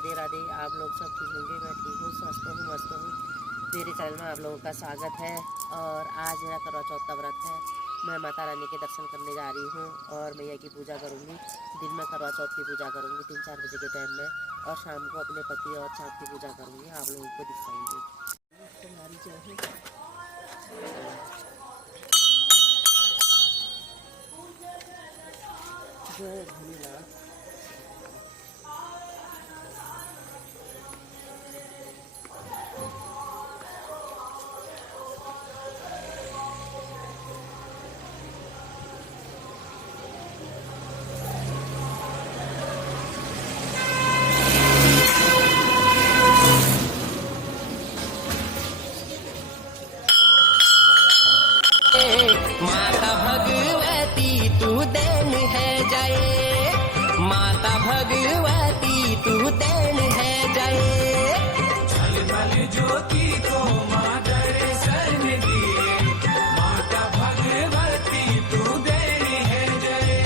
राधे राधे। आप लोग सब ठीक होंगे, मैं ठीक हूँ, स्वस्थ हूँ, मस्त हूँ। मेरे चैनल में आप लोगों का स्वागत है। और आज मेरा करवा चौथ का व्रत है। मैं माता रानी के दर्शन करने जा रही हूँ और मैया की पूजा करूँगी। दिन में करवा चौथ की पूजा करूँगी 3-4 बजे के टाइम में, और शाम को अपने पति और चाँद की पूजा करूँगी। आप लोगों को दिखाऊँगी। तुम्हारी जय भोलेनाथ। माता भगवती तू देन है जाए, माता भगवती तू देन है जाए। चल बल ज्योति को माँ दर्शन दिए, माता भगवती तू देन है जाए।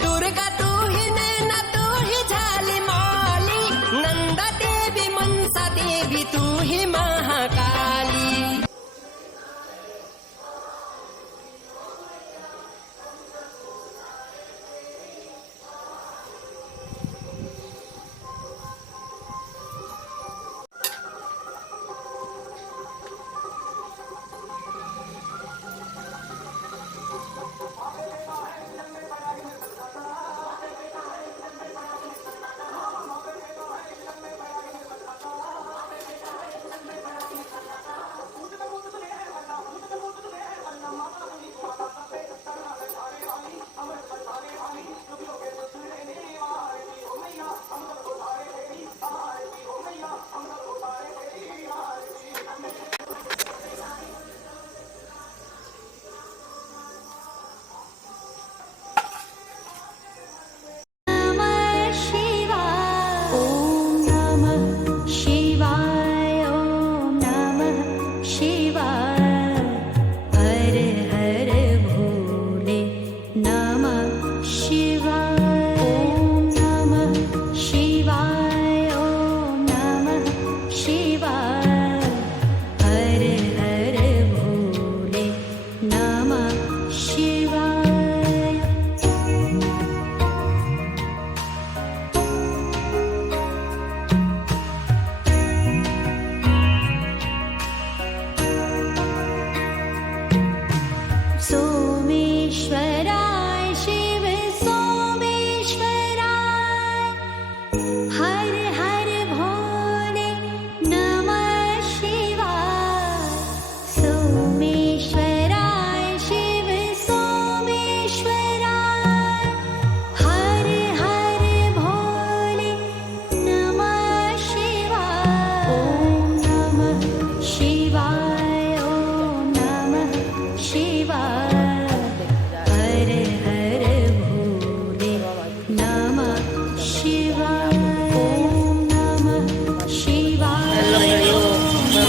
दुर्गा तू ही नैना तू ही झाली मौली, नंदा देवी मनसा देवी तू ही महाकाली।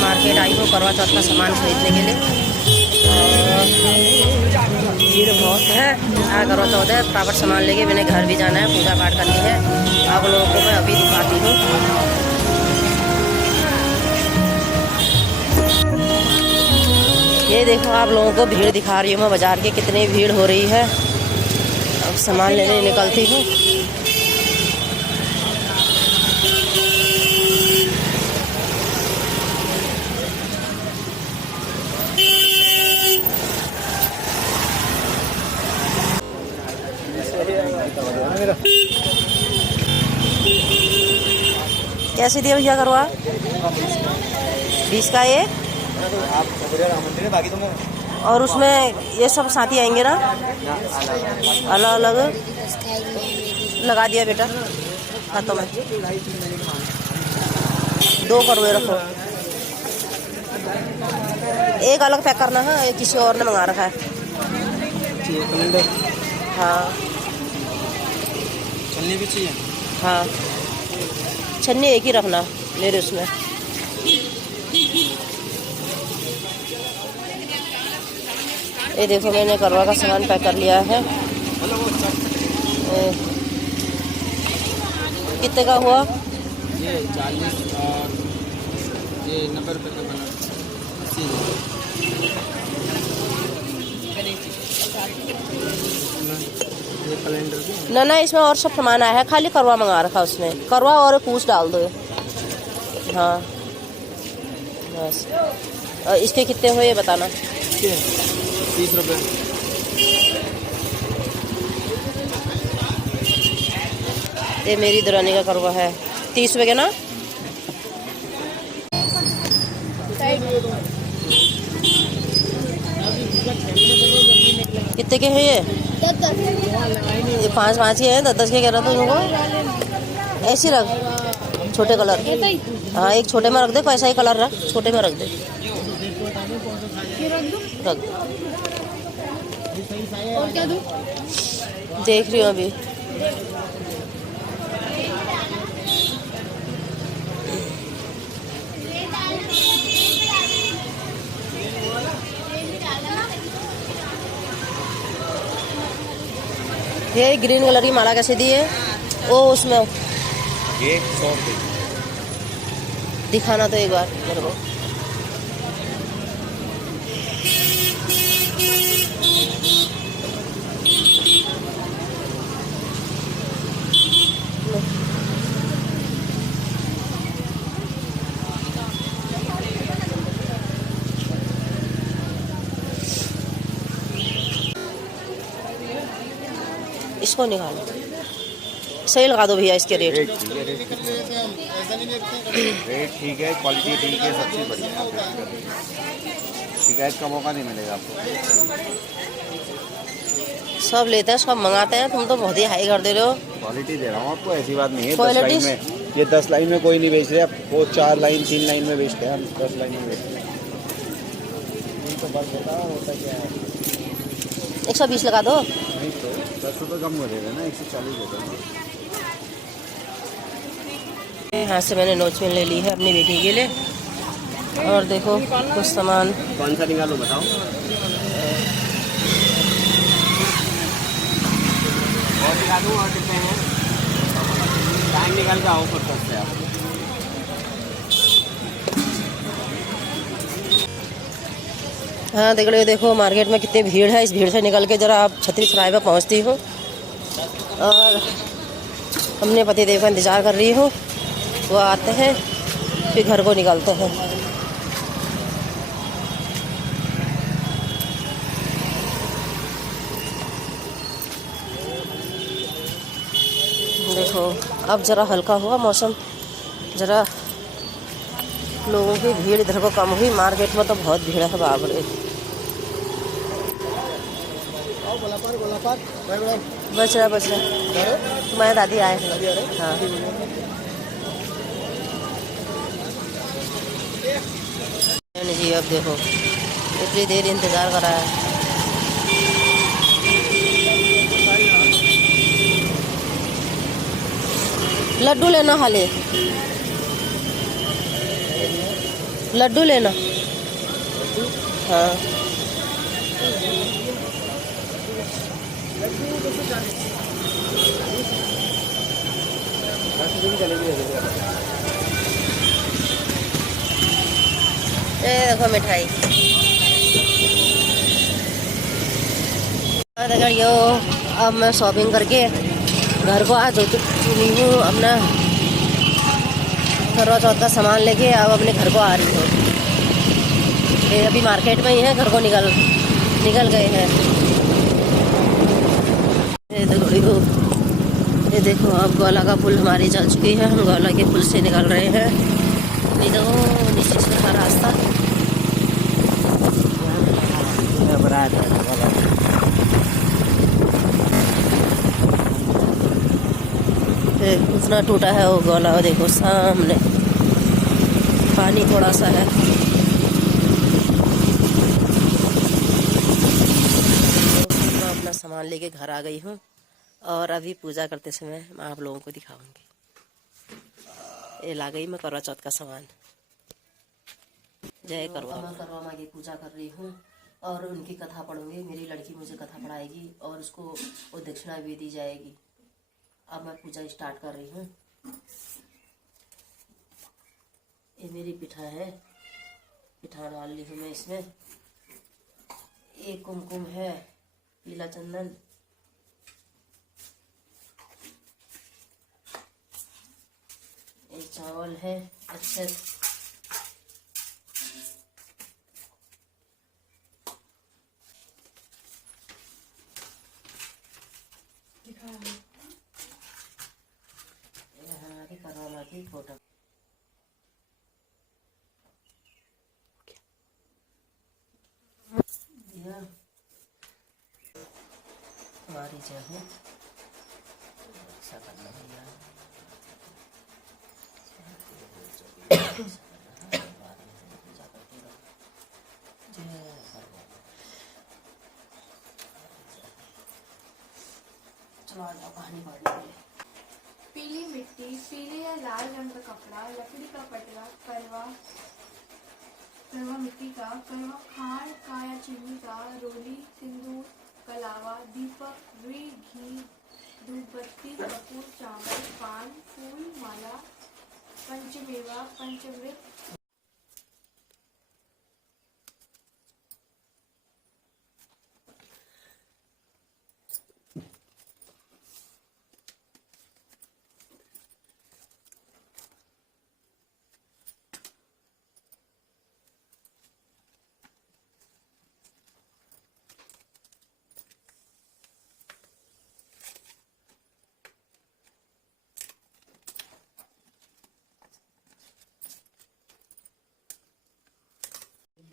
मार्केट आई हूँ करवा चौथ का सामान खरीदने के लिए। भीड़ बहुत है। करवा चौथ है, फटाफट सामान लेके मैंने घर भी जाना है, पूजा पाठ करनी है। आप लोगों को मैं अभी दिखाती हूँ। ये देखो, आप लोगों को भीड़ दिखा रही हूँ मैं बाजार के, कितनी भीड़ हो रही है। अब सामान लेने निकलती हूँ। कैसे दिया भैया करवा? 20 का ये। और उसमें ये सब साथी आएंगे ना, अलग अलग लगा दिया बेटा हाथों में। 2 करवे रखो, एक अलग पैक करना है, एक किसी और ने मंगा रखा है। हाँ छन्नी भी चाहिए। हाँ छन्नी एक ही रखना मेरे उसमें। ये देखो मैंने करवा का सामान पैक कर लिया है। कितने का हुआ? ये 40 और ये 90 रुपये का बना 80। ये कैलेंडर भी ना इसमें और सब सामान आया है, खाली करवा मंगा रखा उसमें, करवा और पूछ डाल दो। हाँ बस। और इसके कितने हुए ये बताना। 30 रुपये। ये मेरी दुरानी का करवा है 30 रुपये के ना। कितने के हैं ये 5 के हैं, 10 के कह रहा था उनको। ऐसे रख छोटे कलर। हाँ एक छोटे में रख दे, पैसा ही कलर रख, छोटे में रख दे, रख दे। देख रही हूँ अभी। ये ग्रीन कलर की माला कैसे दी है? वो उसमें ये 100 रुपये। दिखाना तो एक बार मेरे को। इसको निकालो, सही लगा दो भैया इसके रेट। रेट ठीक है, क्वालिटी ठीक है, सबसे बढ़िया। शिकायत का मौका नहीं मिलेगा आपको। सब लेते हैं, सब मंगाते हैं, तुम तो बहुत ही हाई कर दे रहे हो। क्वालिटी दे रहा हूँ आपको, ऐसी बात नहीं है। 10 Quality- लाइन में ये 10 लाइन में कोई नहीं बेच रहे, वो 4 लाइन 3 लाइन में बेचते हैं, हम 10 लाइन में बेचते हैं। तो बस होता क्या है, 120 लगा दो। नहीं तो 10 रुपये कम हो जाएगा ना, 140 होता है। यहाँ से मैंने नोचपेन ले ली है अपनी बेटी के लिए। और देखो कुछ सामान। कौन सा निकालो बताओ। और दिखा दूँ, और कितने हैं टाइम निकाल के आओ कर सकते हैं आप। हाँ देख लो, देखो मार्केट में कितनी भीड़ है। इस भीड़ से निकल के जरा आप छतरी सराय में पहुँचती हूँ और अपने पति देव का इंतज़ार कर रही हूँ। वो आते हैं फिर घर को निकलते हैं। देखो अब ज़रा हल्का हुआ मौसम, ज़रा लोगों की भीड़ इधर को कम हुई। मार्केट में तो बहुत भीड़ है बाप रे। बच रहा तुम्हारे दादी आए हैं। हाँ जी अब देखो इतनी देर इंतज़ार करा है। लड्डू लेना, खाली लड्डू लेना। हाँ ये देखो मिठाई। देखो यो अब मैं शॉपिंग करके घर को आ चुकी हूँ। अपना करवा चौथ का सामान लेके अब अपने घर को आ रही हूँ। ये अभी मार्केट में ही है, घर को निकल गए हैं। ये देखो अब गौला का पुल हमारी चल चुकी है। हम गौला के पुल से निकल रहे हैं। नहीं तो नीचे से का रास्ता उतना टूटा है वो गौला। देखो सामने पानी थोड़ा सा है। तो मैं अपना सामान लेके घर आ गई हूँ और अभी पूजा करते समय मैं आप लोगों को दिखाऊंगी। ये ला गई मैं करवा चौथ का सामान। जय करवा। मैं करवा माँ की पूजा कर रही हूँ और उनकी कथा पढ़ूंगी। मेरी लड़की मुझे कथा पढ़ाएगी और उसको वो दक्षिणा भी दी जाएगी। अब मैं पूजा स्टार्ट कर रही हूँ। ये मेरी पिठा है, पिठा डाल ली हूँ मैं इसमें। एक कुमकुम है, पीला चंदन, एक चावल है, अक्षत, हमारी करवा माँ की फोटो। दिया हमारी जय हो, रक्षा करना भैया। पूजा करते रहो। जय करवा। चलो आ जाओ कहानी पढ़ने के लिए। पीली मिट्टी, पीले या लाल रंग का कपड़ा, लकड़ी का पटरा, करवा मिट्टी का, करवा खांड का या चीनी का, रोली, सिंदूर, कलावा, दीपक, रुई, घी, धूपबत्ती, कपूर, चावल, पान, फूल, माला, पंचमेवा, पंचामृत।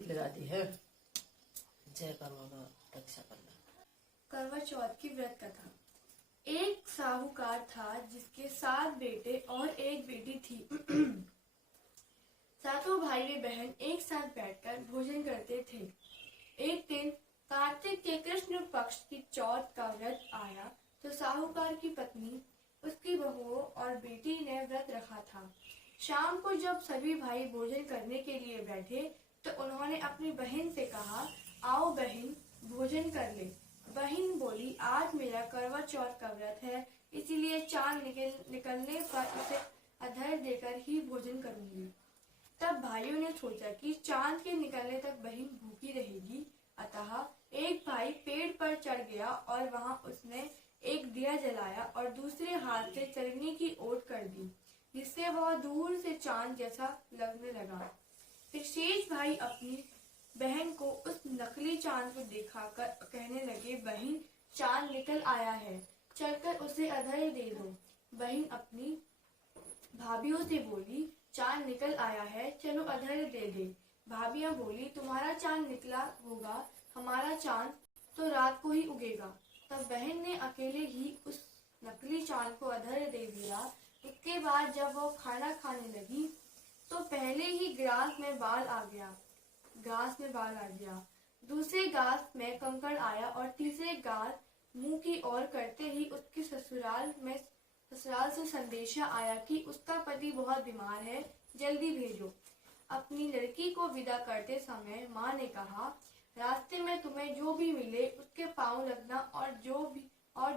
लगाती है। जय करवा माँ, रक्षा करना। करवा चौथ की व्रत कथा। एक साहूकार था जिसके 7 बेटे और एक बेटी थी। सातों भाई व बहन एक साथ बैठकर भोजन करते थे। एक दिन कार्तिक के कृष्ण पक्ष की चौथ का व्रत आया तो साहूकार की पत्नी, उसकी बहुओं और बेटी ने व्रत रखा था। शाम को जब सभी भाई भोजन करने के लिए बैठे तो उन्होंने अपनी बहन से कहा, आओ बहन भोजन कर ले। बहन बोली, आज मेरा करवा चौथ का व्रत है, इसीलिए चांद निकलने पर उसे अर्घ्य देकर ही भोजन करूंगी। तब भाइयों ने सोचा कि चांद के निकलने तक बहन भूखी रहेगी, अतः एक भाई पेड़ पर चढ़ गया और वहां उसने एक दिया जलाया और दूसरे हाथ से चलने की ओट कर दी, जिससे वह दूर से चांद जैसा लगने लगा। फिर शेष भाई अपनी बहन को उस नकली चांद को दिखाकर कहने लगे, बहन चांद निकल आया है, चलकर उसे अर्घ्य दे दो। बहन अपनी भाभियों से बोली, चांद निकल आया है, चलो अर्घ्य दे दे। भाभियां बोली, तुम्हारा चांद निकला होगा, हमारा चांद तो रात को ही उगेगा। तब बहन ने अकेले ही उस नकली चांद को अर्घ्य दे दिया। उसके बाद जब वो खाना खाने लगी तो पहले ही घास में बाल आ गया, दूसरे घास में कंकड़ आया और तीसरे घास मुंह की ओर करते ही उसके ससुराल से संदेशा आया कि उसका पति बहुत बीमार है, जल्दी भेजो। अपनी लड़की को विदा करते समय माँ ने कहा, रास्ते में तुम्हें जो भी मिले उसके पांव लगना और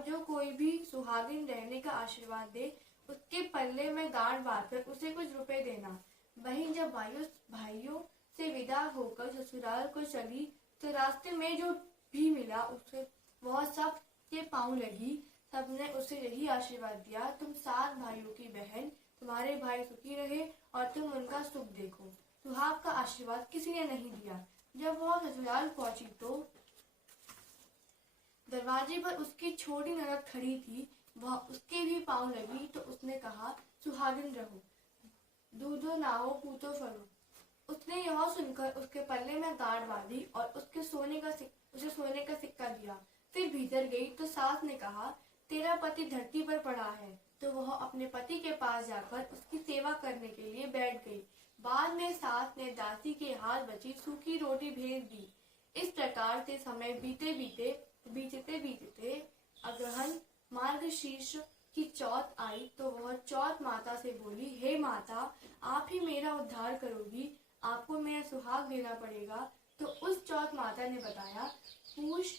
जो कोई भी सुहागिन रहने का आशीर्वाद दे उसके पल्ले में गांठ बांधकर उसे कुछ रुपए देना। बहन जब भाइयों से विदा होकर ससुराल को चली तो रास्ते में जो भी मिला उसे वह सब के पांव लगी। सबने उसे यही आशीर्वाद दिया, तुम 7 भाइयों की बहन, तुम्हारे भाई सुखी रहे और तुम उनका सुख देखो। सुहाग का आशीर्वाद किसी ने नहीं दिया। जब वह ससुराल पहुंची तो दरवाजे पर उसकी छोटी ननद खड़ी थी, वह उसके भी पांव लगी तो उसने कहा, सुहागिन रहो, दूधो नाओ पूतो फलो। उसने यह सुनकर उसके पल्ले में गांठ बांधी और उसे सोने का सिक्का दिया। फिर भीतर गई तो सास ने कहा, तेरा पति धरती पर पड़ा है। तो वह अपने पति के पास जाकर उसकी सेवा करने के लिए बैठ गई। बाद में सास ने दासी के हाथ बची सूखी रोटी भेज दी। इस प्रकार से समय बीतते अग्रहण मार्गशीर्ष की चौथ आई तो वह चौथ माता से बोली, हे माता, आप ही मेरा उद्धार करोगी, आपको मेरा सुहाग देना पड़ेगा। तो उस चौथ माता ने बताया, पौष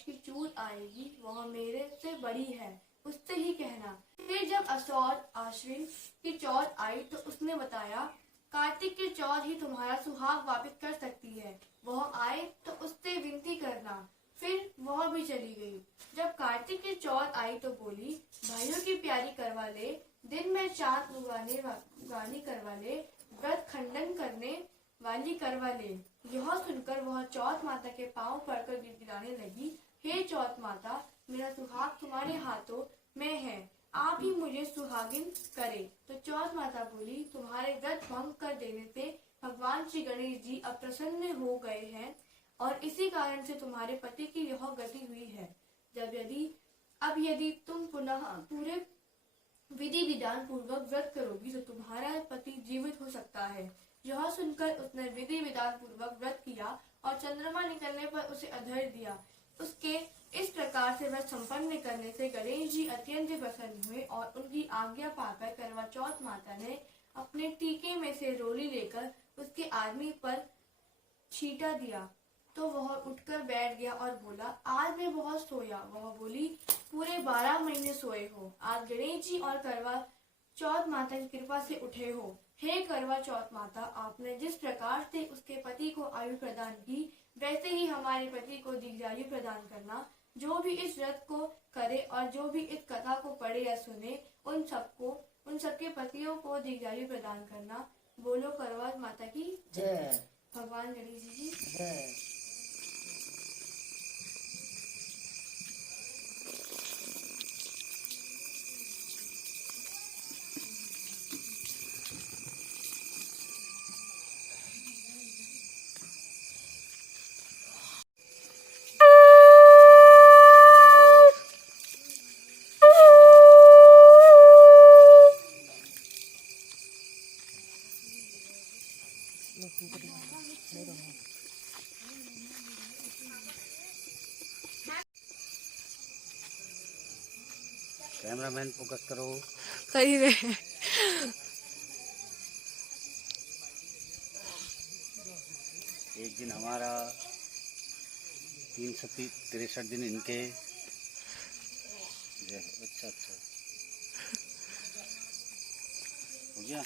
की चूर आएगी, वह मेरे से बड़ी है, उससे ही कहना। फिर जब असौर आश्विन की चौथ आई तो उसने बताया, कार्तिक की चौथ ही तुम्हारा सुहाग वापिस कर सकती है, वह आए तो उससे विनती करना। फिर वह भी चली गई। जब कार्तिक की चौथ आई तो बोली, भाइयों की प्यारी करवा ले, दिन में चांद उगानी करवा ले, व्रत खंडन करने वाली करवा ले। यह सुनकर वह चौथ माता के पांव पड़कर गिड़गिड़ाने लगी, हे चौथ माता, मेरा सुहाग तुम्हारे हाथों में है, आप ही मुझे सुहागिन करे। तो चौथ माता बोली, तुम्हारे व्रत भंग कर देने से भगवान श्री गणेश जी अप्रसन्न हो गए हैं और इसी कारण से तुम्हारे पति की यह गति हुई है। यदि तुम पुनः पूरे विधि विधान पूर्वक व्रत करोगी तो तुम्हारा पति जीवित हो सकता है। यह सुनकर उसने विधि विधान पूर्वक व्रत किया और चंद्रमा निकलने पर उसे अधर दिया। उसके इस प्रकार से व्रत संपन्न करने से गणेश जी अत्यंत प्रसन्न हुए और उनकी आज्ञा पाकर करवा चौथ माता ने अपने टीके में से रोली लेकर उसके आदमी पर छींटा दिया तो वह उठकर बैठ गया और बोला, आज मैं बहुत सोया। वह बोली, पूरे 12 महीने सोए हो, आज गणेश जी और करवा चौथ माता की कृपा से उठे हो। हे करवा चौथ माता, आपने जिस प्रकार से उसके पति को आयु प्रदान की, वैसे ही हमारे पति को दीर्घायु प्रदान करना। जो भी इस व्रत को करे और जो भी इस कथा को पढ़े या सुने, उन सबके पतियों को दीर्घायु प्रदान करना। बोलो करवा माता की जय। भगवान गणेश जी की जय। कैमरामैन फोकस करो। सही रहे। एक दिन हमारा 363 दिन इनके। अच्छा हो गया।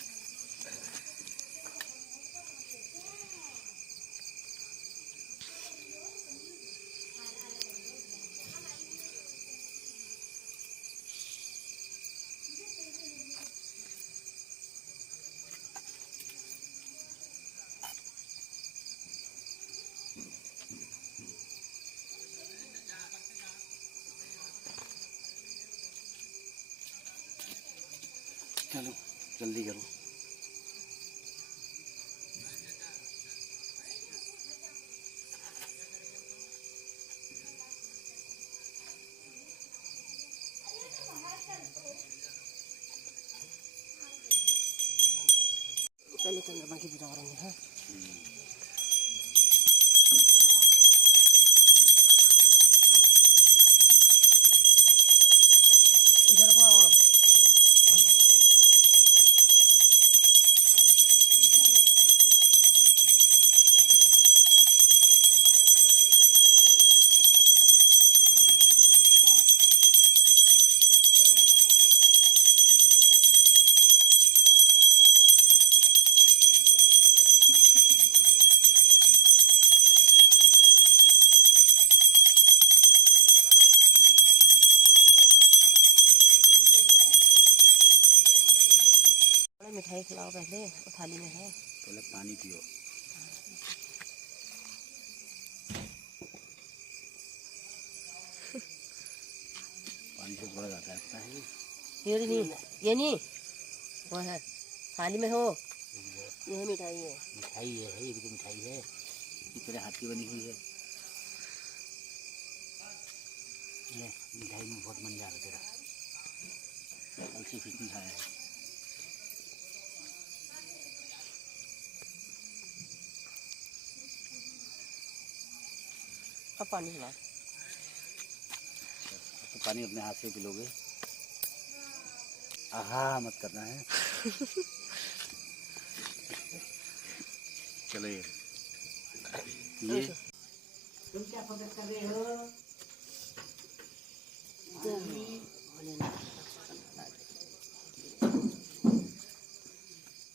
चलो जल्दी करो। पहले चंद्रमा की पूजा करेंगे। हाँ, इधर को आओ। मिठाई खिलाओ पहले, वो थाली में है। पहले पानी पियो। पानी से बढ़ जाता है, पता है? ये नहीं, वो है थाली में हो। ये मिठाई है। मिठाई है, ये भी तो मिठाई है। ये तेरे हाथ की बनी हुई है। ये मिठाई में बहुत मन जा रहा तेरा। कल से कुछ नहीं खाया है। अब पानी पिला। तो पानी अपने हाथ से पी लोगे? आहा मत करना है। चलो ये तुम क्या फोकस कर रहे हो?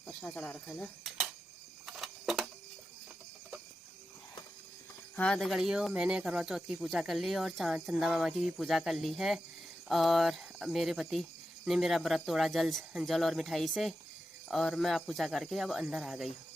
प्रसाद चढ़ा रखा है ना। हाँ दगड़ियों, मैंने करवा चौथ की पूजा कर ली और चंदा मामा की भी पूजा कर ली है। और मेरे पति ने मेरा व्रत तोड़ा जल और मिठाई से, और मैं आप पूजा करके अब अंदर आ गई हूँ।